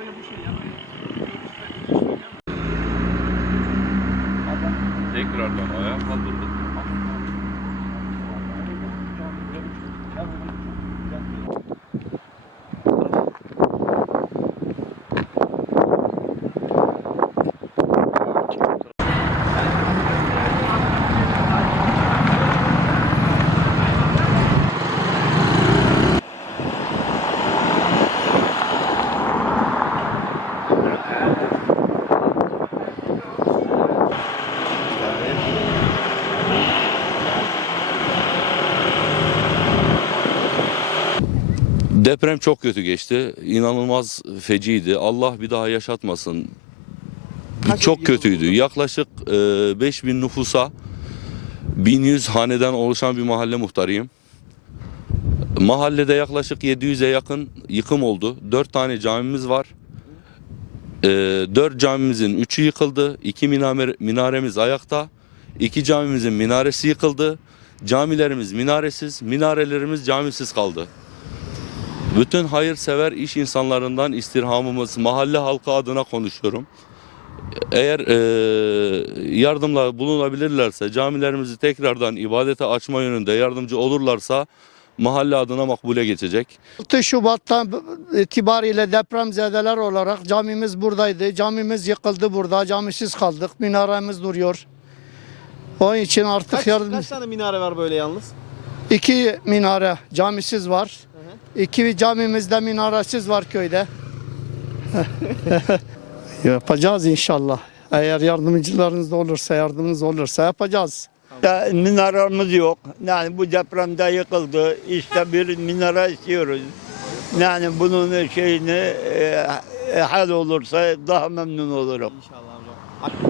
Böyle bu şey ya. Tekrardan ayağa kaldırdık. Deprem çok kötü geçti. İnanılmaz feciydi. Allah bir daha yaşatmasın. Kaç çok kötüydü. oldu? Yaklaşık e, 5000 nüfusa 1100 haneden oluşan bir mahalle muhtarıyım. Mahallede yaklaşık 700'e yakın yıkım oldu. 4 tane camimiz var. E, 4 camimizin 3'ü yıkıldı. 2 minare, minaremiz ayakta. 2 camimizin minaresi yıkıldı. Camilerimiz minaresiz, minarelerimiz camisiz kaldı. Bütün hayırsever iş insanlarından istirhamımız, mahalle halkı adına konuşuyorum. Eğer e, yardımla bulunabilirlerse, camilerimizi tekrardan ibadete açma yönünde yardımcı olurlarsa mahalle adına makbule geçecek. 6 Şubat'tan itibariyle depremzedeler olarak camimiz buradaydı. Camimiz yıkıldı burada. Camisiz kaldık. Minaremiz duruyor. Onun için artık Kaç, yardım... kaç tane minare var böyle yalnız? iki minare camisiz var. İki camimizde minaresiz var köyde. yapacağız inşallah. Eğer yardımcılarınız da olursa, yardımınız olursa yapacağız. Ya, minaremiz yok. Yani bu depremde yıkıldı. İşte bir minare istiyoruz. Yani bunun şeyini e, e, hal olursa daha memnun olurum. İnşallah hocam.